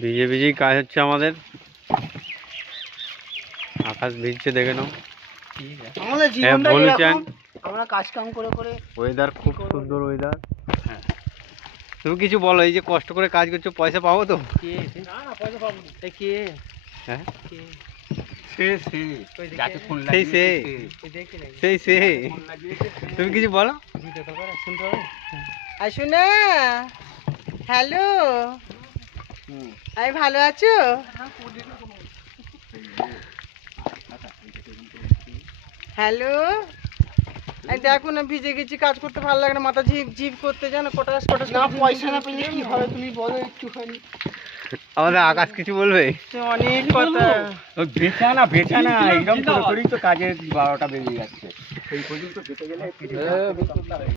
ভিজে ভিজেই কাজ হচ্ছে আমাদের। আকাশ ভিজছে দেখে নাও। আমাদের জীবনটা এরকম, আমরা কাজ কাম করে করে। ওয়েদার খুব সুন্দর ওয়েদার। হ্যাঁ, তুমি কিছু বলো, এই যে কষ্ট করে কাজ করছো পয়সা পাবো তো? না না, পয়সা পাবো না। এই কে? হ্যাঁ, সেই তুমি কিছু বলো। শুনে হ্যালো, আমি ভালো আছো? হ্যালো, দেখো না ভিজে গেছি, কাজ করতে ভালো লাগে না, মাথা ঝিপ ঝিপ করতে জানো, কটাস কটাস। না পয়সা না পেলে কি হবে তুমি বলো একটুখানি। আমাদের আকাশ কিছু বলবে? অনেক কথা। বেচা না একদম পুরোপুরি তো কাজের 12টা বেজে যাচ্ছে, সেই পর্যন্ত বেঁচে গেলে